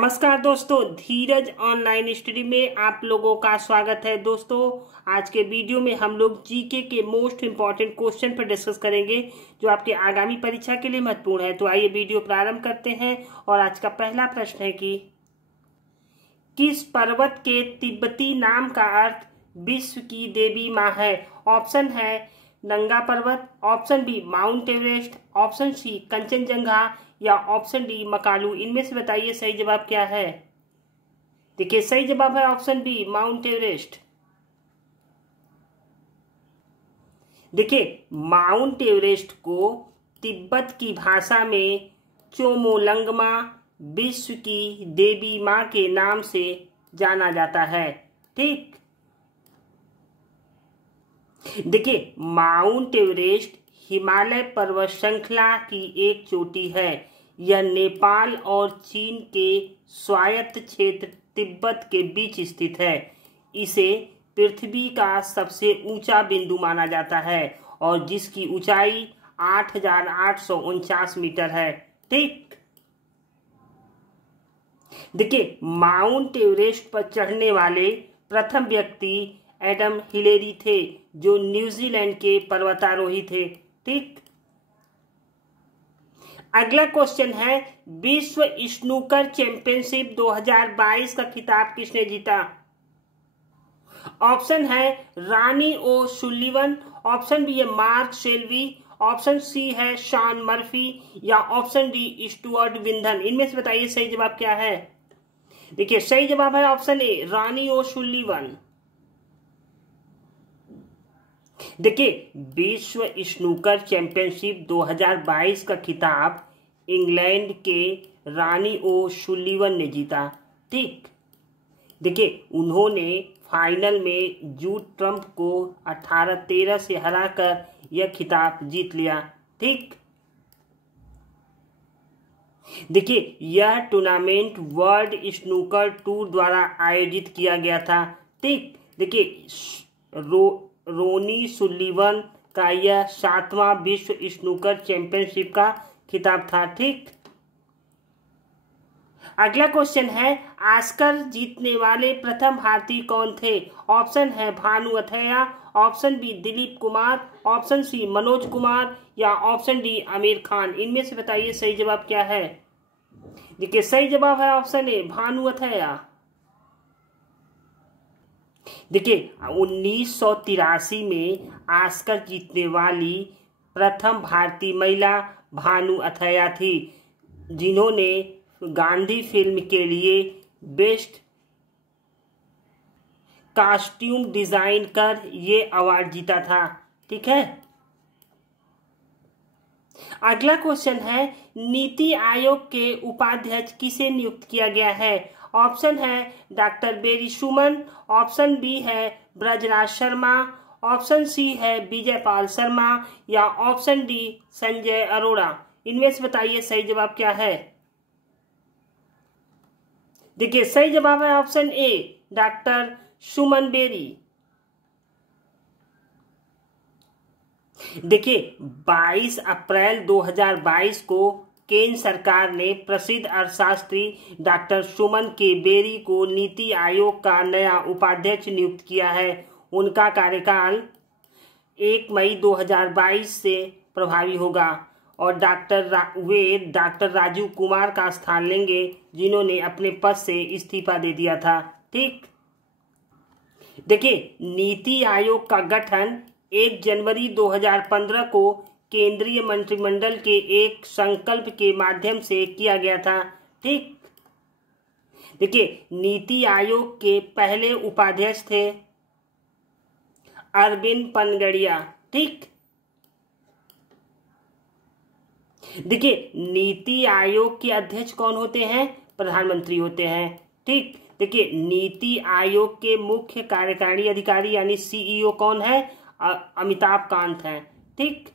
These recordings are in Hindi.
नमस्कार दोस्तों, धीरज ऑनलाइन स्टडी में आप लोगों का स्वागत है। दोस्तों, आज के वीडियो में हम लोग जीके के मोस्ट इम्पॉर्टेंट क्वेश्चन पर डिस्कस करेंगे जो आपके आगामी परीक्षा के लिए महत्वपूर्ण है। तो आइए वीडियो प्रारंभ करते हैं। और आज का पहला प्रश्न है कि किस पर्वत के तिब्बती नाम का अर्थ विश्व की देवी माँ है? ऑप्शन है Nanga Parbat, option B Mount Everest, option C Kanchenjunga या ऑप्शन डी मकालू। इनमें से बताइए सही जवाब क्या है। देखिए, सही जवाब है ऑप्शन बी माउंट एवरेस्ट। देखिए, माउंट एवरेस्ट को तिब्बत की भाषा में चोमोलंगमा, विश्व की देवी माँ के नाम से जाना जाता है। ठीक, देखिए, माउंट एवरेस्ट हिमालय पर्वत श्रृंखला की एक चोटी है। यह नेपाल और चीन के स्वायत्त क्षेत्र तिब्बत के बीच स्थित है। इसे पृथ्वी का सबसे ऊंचा बिंदु माना जाता है और जिसकी ऊंचाई 8,849 मीटर है। ठीक, देखिए, माउंट एवरेस्ट पर चढ़ने वाले प्रथम व्यक्ति एडम हिलेरी थे, जो न्यूजीलैंड के पर्वतारोही थे। ठीक, अगला क्वेश्चन है, विश्व स्नूकर चैंपियनशिप 2022 का खिताब किसने जीता? ऑप्शन है रानी ओ सुलिवन, ऑप्शन बी है मार्क सेल्वी, ऑप्शन सी है शॉन मर्फी या ऑप्शन डी स्टुअर्ट विंधन। इनमें से बताइए सही जवाब क्या है। देखिए, सही जवाब है ऑप्शन ए रानी ओ सुलिवन। देखिए, विश्व स्नूकर चैंपियनशिप 2022 का खिताब इंग्लैंड के रानी ओ सुलिवन ने जीता। ठीक, देखिए, उन्होंने फाइनल में जूड ट्रम्प को 18-13 से हराकर यह खिताब जीत लिया। ठीक, देखिए, यह टूर्नामेंट वर्ल्ड स्नूकर टूर द्वारा आयोजित किया गया था। ठीक, देखिए, रोनी सुलिवन का यह 7वां विश्व स्नूकर चैंपियनशिप का खिताब था। ठीक, अगला क्वेश्चन है, ऑस्कर जीतने वाले प्रथम भारतीय कौन थे? ऑप्शन है Bhanu Athaiya, option B Dilip Kumar, option C Manoj Kumar या ऑप्शन डी आमिर खान। इनमें से बताइए सही जवाब क्या है। देखिए, सही जवाब है ऑप्शन ए भानु अथैया। देखिए, 1983 में ऑस्कर जीतने वाली प्रथम भारतीय महिला भानु अथैया थी, जिन्होंने गांधी फिल्म के लिए बेस्ट कॉस्ट्यूम डिजाइन कर ये अवार्ड जीता था। ठीक है, अगला क्वेश्चन है, नीति आयोग के उपाध्यक्ष किसे नियुक्त किया गया है? ऑप्शन है डॉक्टर बेरी सुमन, ऑप्शन बी है ब्रजराज शर्मा, ऑप्शन सी है विजय पाल शर्मा या ऑप्शन डी संजय अरोड़ा। इनमें से बताइए सही जवाब क्या है। देखिए, सही जवाब है option A doctor Suman Berry. देखिए, 22 अप्रैल 2022 को केंद्र सरकार ने प्रसिद्ध अर्थशास्त्री डॉक्टर सुमन के बेरी को नीति आयोग का नया उपाध्यक्ष नियुक्त किया है। उनका कार्यकाल 1 मई 2022 से प्रभावी होगा और वे डॉक्टर राजीव कुमार का स्थान लेंगे, जिन्होंने अपने पद से इस्तीफा दे दिया था। ठीक, देखिए, नीति आयोग का गठन 1 जनवरी 2015 को केंद्रीय मंत्रिमंडल के एक संकल्प के माध्यम से किया गया था। ठीक, देखिए, नीति आयोग के पहले उपाध्यक्ष थे अरविंद पनगड़िया। ठीक, देखिए, नीति आयोग के अध्यक्ष कौन होते हैं? प्रधानमंत्री होते हैं। ठीक, देखिए, नीति आयोग के मुख्य कार्यकारी अधिकारी यानी सीईओ कौन है? अमिताभ कांत हैं। ठीक,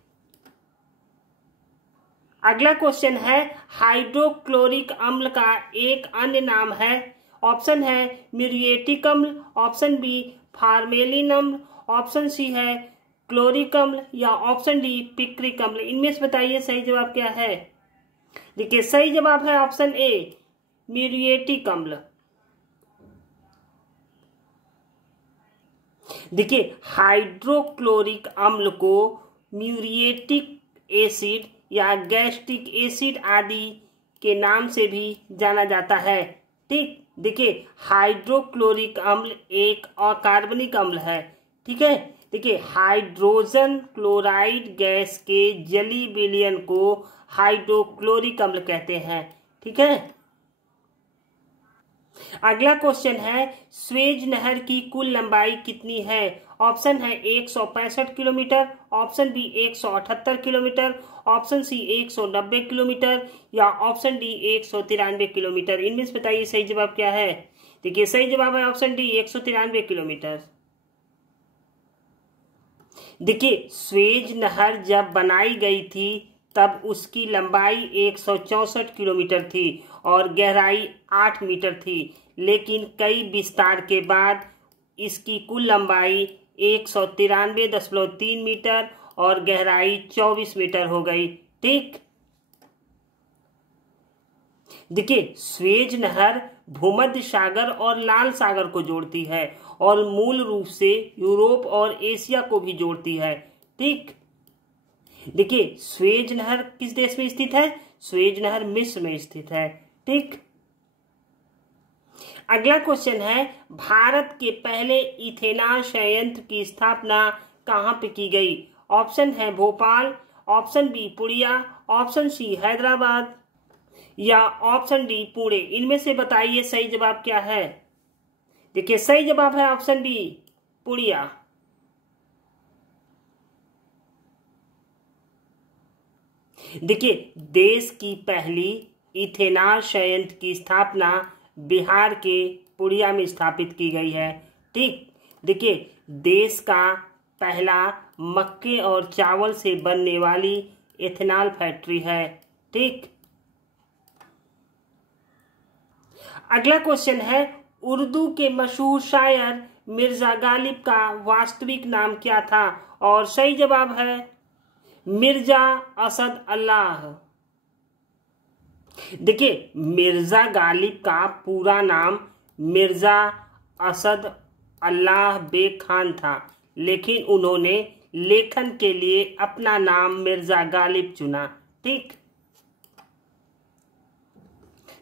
अगला क्वेश्चन है, हाइड्रोक्लोरिक अम्ल का एक अन्य नाम है। ऑप्शन है म्यूरिएटिक अम्ल, ऑप्शन बी फार्मेलिन अम्ल, ऑप्शन सी है क्लोरिक अम्ल या ऑप्शन डी पिक्रिक अम्ल। इनमें से बताइए सही जवाब क्या है। देखिए, सही जवाब है ऑप्शन ए म्यूरिएटिक अम्ल। देखिए हाइड्रोक्लोरिक अम्ल को म्यूरिएटिक एसिड या गैस्ट्रिक एसिड आदि के नाम से भी जाना जाता है। ठीक, देखिए हाइड्रोक्लोरिक अम्ल एक अकार्बनिक अम्ल है। ठीक है, देखिए हाइड्रोजन क्लोराइड गैस के जलीय विलयन को हाइड्रोक्लोरिक अम्ल कहते हैं। ठीक है, अगला क्वेश्चन है स्वेज नहर की कुल लंबाई कितनी है? ऑप्शन है 165 kilometre, option B 178 kilometre, option C 190 kilometre या ऑप्शन डी 193 किलोमीटर। इनमें से बताइए सही जवाब क्या है। देखिए सही जवाब है ऑप्शन डी 193 किलोमीटर। देखिए स्वेज नहर जब बनाई गई थी तब उसकी लंबाई 164 किलोमीटर थी और गहराई 8 मीटर थी, लेकिन कई विस्तार के बाद इसकी कुल लंबाई 193.3 मीटर और गहराई 24 मीटर हो गई। ठीक, देखिए स्वेज नहर भूमध्य सागर और लाल सागर को जोड़ती है और मूल रूप से यूरोप और एशिया को भी जोड़ती है। ठीक, देखिए स्वेज नहर किस देश में स्थित है? स्वेज नहर मिस्र में स्थित है। ठीक, अगला क्वेश्चन है भारत के पहले इथेनॉल संयंत्र की स्थापना कहाँ पे की गई? ऑप्शन है भोपाल, ऑप्शन बी पुड़िया, ऑप्शन सी हैदराबाद या ऑप्शन डी पुणे। इनमें से बताइए सही जवाब क्या है। देखिए सही जवाब है ऑप्शन बी पुड़िया। देखिए देश की पहली इथेनॉल संयंत्र की स्थापना बिहार के पुड़िया में स्थापित की गई है। ठीक, देखिए देश का पहला मक्के और चावल से बनने वाली इथेनॉल फैक्ट्री है। ठीक, अगला क्वेश्चन है उर्दू के मशहूर शायर मिर्जा गालिब का वास्तविक नाम क्या था? और सही जवाब है मिर्जा असद अल्लाह। देखिए मिर्जा गालिब का पूरा नाम मिर्जा असद अल्लाह बेग खान था, लेकिन उन्होंने लेखन के लिए अपना नाम मिर्जा गालिब चुना। ठीक,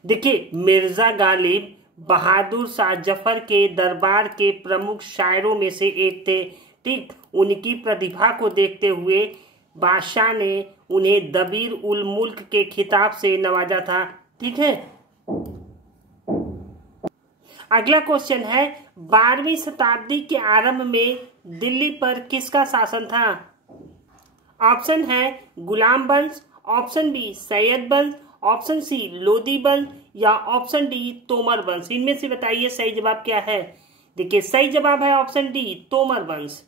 देखिए मिर्जा गालिब बहादुर शाह जफर के दरबार के प्रमुख शायरों में से एक थे। ठीक, उनकी प्रतिभा को देखते हुए बादशाह ने उन्हें दबीर उल मुल्क के खिताब से नवाजा था। ठीक है, अगला क्वेश्चन है 12वीं शताब्दी के आरंभ में दिल्ली पर किसका शासन था? ऑप्शन है गुलाम वंश, ऑप्शन बी सैयद वंश, ऑप्शन सी लोदी वंश या ऑप्शन डी तोमर वंश। इनमें से बताइए सही जवाब क्या है। देखिए सही जवाब है ऑप्शन डी तोमर वंश।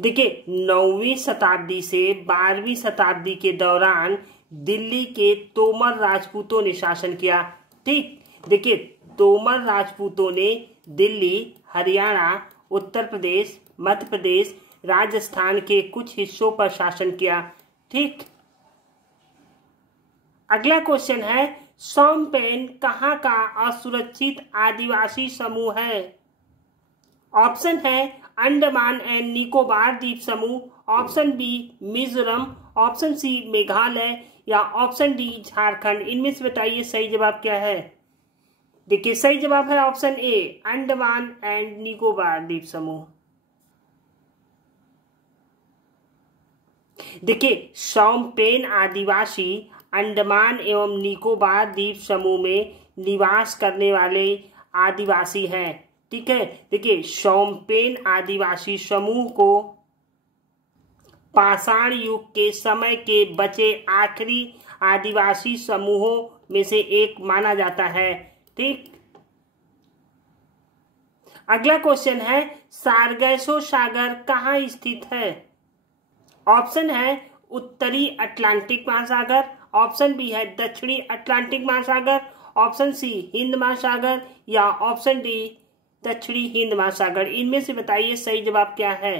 देखिए 9वीं शताब्दी से 12वीं शताब्दी के दौरान दिल्ली के तोमर राजपूतों ने शासन किया। ठीक, देखिए तोमर राजपूतों ने दिल्ली, हरियाणा, उत्तर प्रदेश, मध्य प्रदेश, राजस्थान के कुछ हिस्सों पर शासन किया। ठीक, अगला क्वेश्चन है शोम्पेन कहाँ का असुरक्षित आदिवासी समूह है? ऑप्शन है अंडमान एंड निकोबार द्वीप समूह, option B Mizoram, option C Meghalaya या ऑप्शन डी झारखंड। इनमें से बताइए सही जवाब क्या है। देखिए सही जवाब है option A Andaman and Nicobar द्वीप समूह। देखिए शोम्पेन आदिवासी अंडमान एवं निकोबार द्वीप समूह में निवास करने वाले आदिवासी हैं। ठीक है, देखिए शोम्पेन आदिवासी समूह को पाषाण युग के समय के बचे आखिरी आदिवासी समूहों में से एक माना जाता है। ठीक, अगला क्वेश्चन है सारगैसो सागर कहाँ स्थित है? ऑप्शन है उत्तरी अटलांटिक महासागर, ऑप्शन बी है दक्षिणी अटलांटिक महासागर, ऑप्शन सी हिंद महासागर या ऑप्शन डी दक्षिणी हिंद महासागर। इनमें से बताइए सही जवाब क्या है।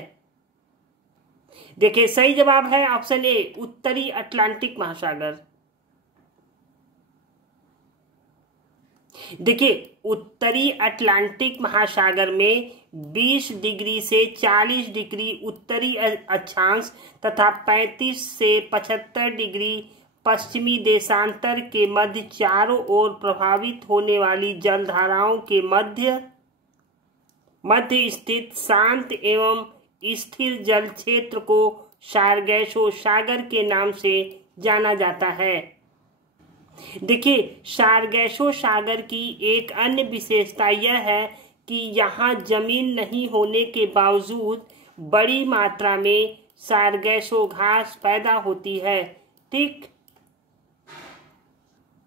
देखिए सही जवाब है ऑप्शन ए उत्तरी अटलांटिक महासागर। देखिए, उत्तरी अटलांटिक महासागर में 20 डिग्री से 40 डिग्री उत्तरी अक्षांश तथा 35 से 75 डिग्री पश्चिमी देशांतर के मध्य चारों ओर प्रभावित होने वाली जलधाराओं के मध्य स्थित शांत एवं स्थिर जल क्षेत्र को सारगैसो सागर के नाम से जाना जाता है। देखिए, सारगैसो सागर की एक अन्य विशेषता यह है कि यहाँ जमीन नहीं होने के बावजूद बड़ी मात्रा में सारगैसो घास पैदा होती है। ठीक,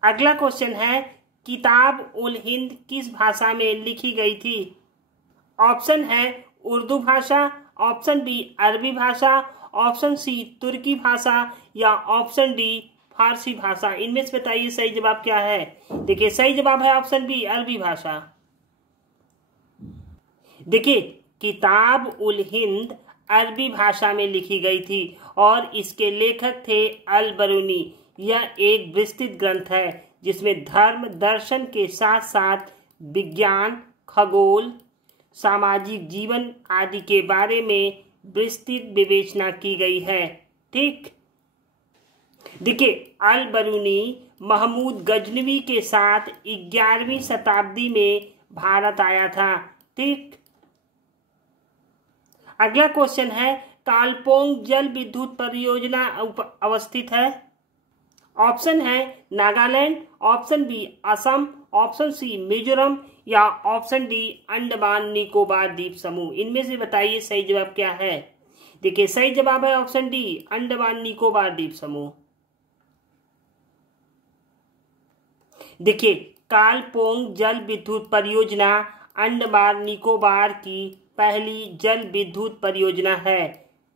अगला क्वेश्चन है, किताब उल हिंद किस भाषा में लिखी गई थी? ऑप्शन है उर्दू भाषा, ऑप्शन बी अरबी भाषा, ऑप्शन सी तुर्की भाषा या ऑप्शन डी फारसी भाषा। इनमें से बताइए सही जवाब क्या है। देखिए, सही जवाब है ऑप्शन बी अरबी भाषा। देखिए, किताब उल हिंद अरबी भाषा में लिखी गई थी और इसके लेखक थे अल बरूनी। यह एक विस्तृत ग्रंथ है जिसमें धर्म दर्शन के साथ साथ विज्ञान, खगोल, सामाजिक जीवन आदि के बारे में विस्तृत विवेचना की गई है। ठीक, देखिए, अल बरूनी महमूद गजनवी के साथ 11वीं शताब्दी में भारत आया था। ठीक, अगला क्वेश्चन है, कालपोंग जल विद्युत परियोजना अवस्थित है? ऑप्शन है Nagaland, option B Assam, option C Mizoram या ऑप्शन डी अंडमान निकोबार द्वीप समूह। इनमें से बताइए सही जवाब क्या है। देखिए, सही जवाब है ऑप्शन डी अंडमान निकोबार द्वीप समूह। देखिए, कालपोंग जल विद्युत परियोजना अंडमान निकोबार की पहली जल विद्युत परियोजना है।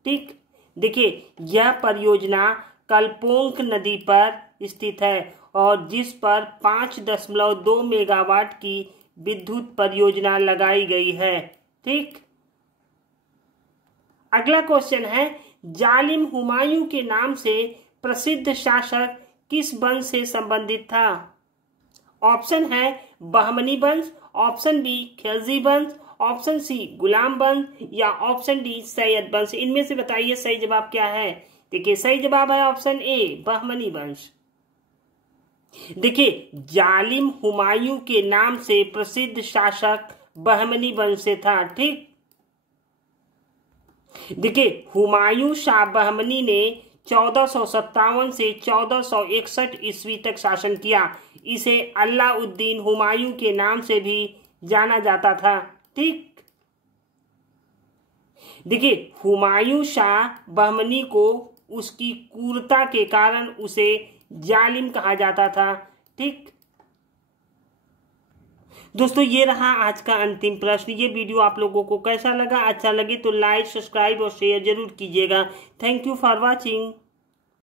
ठीक, देखिए, यह परियोजना कलपोंग नदी पर स्थित है और जिस पर 5.2 मेगावाट की विद्युत परियोजना लगाई गई है। ठीक, अगला क्वेश्चन है, जालिम हुमायूं के नाम से प्रसिद्ध शासक किस वंश से संबंधित था? ऑप्शन है बहमनी वंश, ऑप्शन बी खिलजी वंश, ऑप्शन सी गुलाम वंश या ऑप्शन डी सैयद वंश। इनमें से बताइए सही जवाब क्या है। देखिए, सही जवाब है ऑप्शन ए बहमनी वंश। देखिए, जालिम हुमायूं के नाम से प्रसिद्ध शासक बहमनी वंश से था। ठीक, देखिए, हुमायूं शाह बहमनी ने 1457 से 1461 ईस्वी तक शासन किया। इसे अलाउद्दीन हुमायूं के नाम से भी जाना जाता था। ठीक, देखिए, हुमायूं शाह बहमनी को उसकी क्रूरता के कारण उसे जालिम कहा जाता था। ठीक, दोस्तों, ये रहा आज का अंतिम प्रश्न। ये वीडियो आप लोगों को कैसा लगा? अच्छा लगे तो लाइक, सब्सक्राइब और शेयर जरूर कीजिएगा। Thank you for watching.